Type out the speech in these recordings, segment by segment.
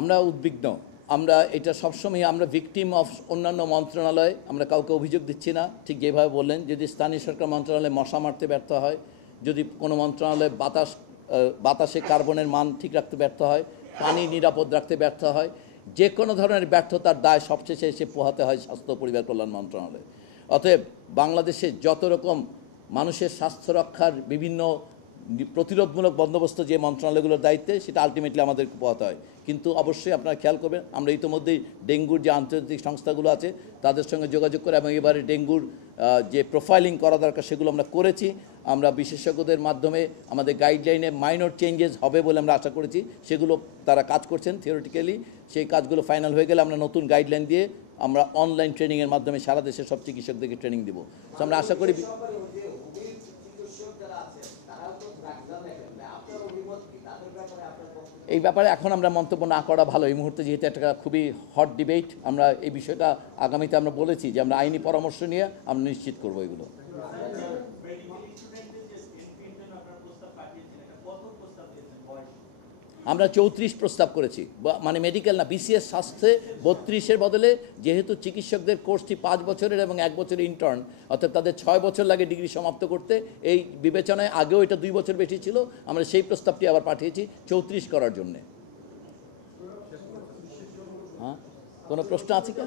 আমরা উদ্বিগ্ন। আমরা এটা সবসময় আমরা ভিকটিম অফ অন্যান্য মন্ত্রণালয়, আমরা কাউকে অভিযোগ দিচ্ছি না। ঠিক যেভাবে বললেন, যদি স্থানীয় সরকার মন্ত্রণালয়ে মশা মারতে ব্যর্থ হয়, যদি কোনো মন্ত্রণালয়ে বাতাসে কার্বনের মান ঠিক রাখতে ব্যর্থ হয়, পানি নিরাপদ রাখতে ব্যর্থ হয়, যে কোনো ধরনের ব্যর্থতার দায় সবশেষে এসে পোহাতে হয় স্বাস্থ্য পরিবার কল্যাণ মন্ত্রণালয়। অতএব বাংলাদেশে যত রকম মানুষের স্বাস্থ্য রক্ষার বিভিন্ন প্রতিরোধমূলক বন্দোবস্ত যে মন্ত্রণালয়গুলোর দায়িত্বে, সেটা আলটিমেটলি আমাদেরকে পোহাতে হয়। কিন্তু অবশ্যই আপনারা খেয়াল করবেন, আমরা ইতিমধ্যেই ডেঙ্গুর যে আন্তর্জাতিক সংস্থাগুলো আছে তাদের সঙ্গে যোগাযোগ করে এবং এবারে ডেঙ্গুর যে প্রোফাইলিং করা দরকার সেগুলো আমরা করেছি। আমরা বিশেষজ্ঞদের মাধ্যমে আমাদের গাইডলাইনে মাইনর চেঞ্জেস হবে বলে আমরা আশা করেছি, সেগুলো তারা কাজ করছেন থিওরিটিক্যালি। সেই কাজগুলো ফাইনাল হয়ে গেলে আমরা নতুন গাইডলাইন দিয়ে আমরা অনলাইন ট্রেনিংয়ের মাধ্যমে সারা দেশের সব চিকিৎসকদেরকে ট্রেনিং দেবো। তো আমরা আশা করি এই ব্যাপারে এখন আমরা মন্তব্য না করা ভালো এই মুহূর্তে, যেহেতু একটা খুবই হট ডিবেট। আমরা এই বিষয়টা আগামীতে আমরা বলেছি যে আমরা আইনি পরামর্শ নিয়ে আমরা নিশ্চিত করবো এগুলো। আমরা 34 প্রস্তাব করেছি, মানে মেডিকেল না, বিসিএস স্বাস্থ্যে 32-এর বদলে যেহেতু চিকিৎসকদের কোর্সটি 5 বছরের এবং 1 বছরের ইন্টার্ন, অর্থাৎ তাদের 6 বছর লাগে ডিগ্রি সমাপ্ত করতে। এই বিবেচনায় আগেও এটা 2 বছর বেশি ছিল, আমরা সেই প্রস্তাবটি আবার পাঠিয়েছি 34 করার জন্যে। হ্যাঁ, কোনো প্রশ্ন আছে কি?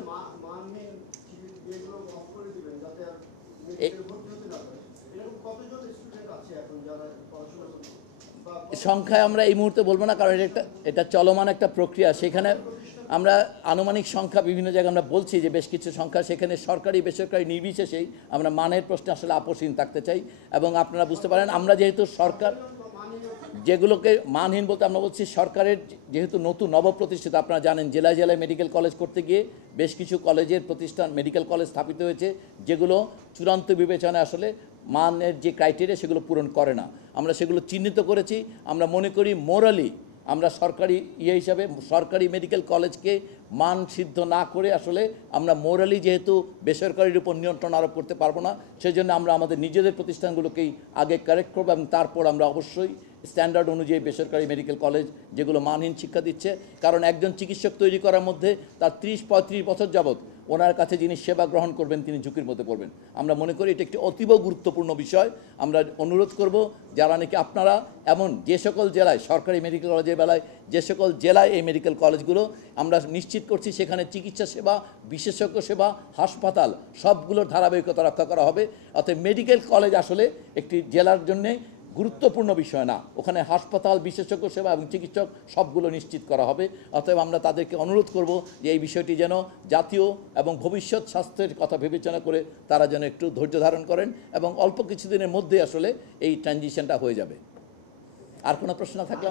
সংখ্যায় আমরা এই মুহূর্তে বলবো না, কারণ এটা চলমান একটা প্রক্রিয়া। সেখানে আমরা আনুমানিক সংখ্যা বিভিন্ন জায়গায় আমরা বলছি যে বেশ কিছু সংখ্যা, সেখানে সরকারি বেসরকারি নির্বিশেষেই আমরা মানের প্রশ্নে আসলে আপোষহীন থাকতে চাই। এবং আপনারা বুঝতে পারেন, আমরা যেহেতু সরকার যেগুলোকে মানহীন বলতে আমরা বলছি, সরকারের যেহেতু নতুন নবপ্রতিষ্ঠিত, আপনারা জানেন জেলায় জেলায় মেডিকেল কলেজ করতে গিয়ে বেশ কিছু কলেজের প্রতিষ্ঠান মেডিকেল কলেজ স্থাপিত হয়েছে যেগুলো চূড়ান্ত বিবেচনায় আসলে মানের যে ক্রাইটেরিয়া সেগুলো পূরণ করে না। আমরা সেগুলো চিহ্নিত করেছি। আমরা মনে করি মোরালি আমরা সরকারি হিসাবে সরকারি মেডিকেল কলেজকে মান সিদ্ধ না করে আসলে আমরা মোরালি যেহেতু বেসরকারির উপর নিয়ন্ত্রণ আরোপ করতে পারবো না, সেজন্য আমরা আমাদের নিজেদের প্রতিষ্ঠানগুলোকেই আগে কারেক্ট করবো এবং তারপর আমরা অবশ্যই স্ট্যান্ডার্ড অনুযায়ী বেসরকারি মেডিকেল কলেজ যেগুলো মানহীন শিক্ষা দিচ্ছে। কারণ একজন চিকিৎসক তৈরি করার মধ্যে তার 30-35 বছর যাবৎ ওনার কাছে যিনি সেবা গ্রহণ করবেন তিনি ঝুঁকির মধ্যে পড়বেন। আমরা মনে করি এটা একটি অতীব গুরুত্বপূর্ণ বিষয়। আমরা অনুরোধ করব যারা নাকি আপনারা এমন যে সকল জেলায় সরকারি মেডিকেল কলেজের বেলায় যে সকল জেলায় এই মেডিকেল কলেজগুলো আমরা নিশ্চিত করছি সেখানে চিকিৎসা সেবা, বিশেষজ্ঞ সেবা, হাসপাতাল সবগুলোর ধারাবাহিকতা রক্ষা করা হবে। অর্থাৎ মেডিকেল কলেজ আসলে একটি জেলার জন্যে গুরুত্বপূর্ণ বিষয় না, ওখানে হাসপাতাল, বিশেষজ্ঞ সেবা এবং চিকিৎসক সবগুলো নিশ্চিত করা হবে। অতএব আমরা তাদেরকে অনুরোধ করব যে এই বিষয়টি যেন জাতীয় এবং ভবিষ্যৎ স্বাস্থ্যের কথা বিবেচনা করে তারা যেন একটু ধৈর্য ধারণ করেন এবং অল্প কিছুদিনের মধ্যে আসলে এই ট্রানজিশনটা হয়ে যাবে। আর কোনো প্রশ্ন থাকলে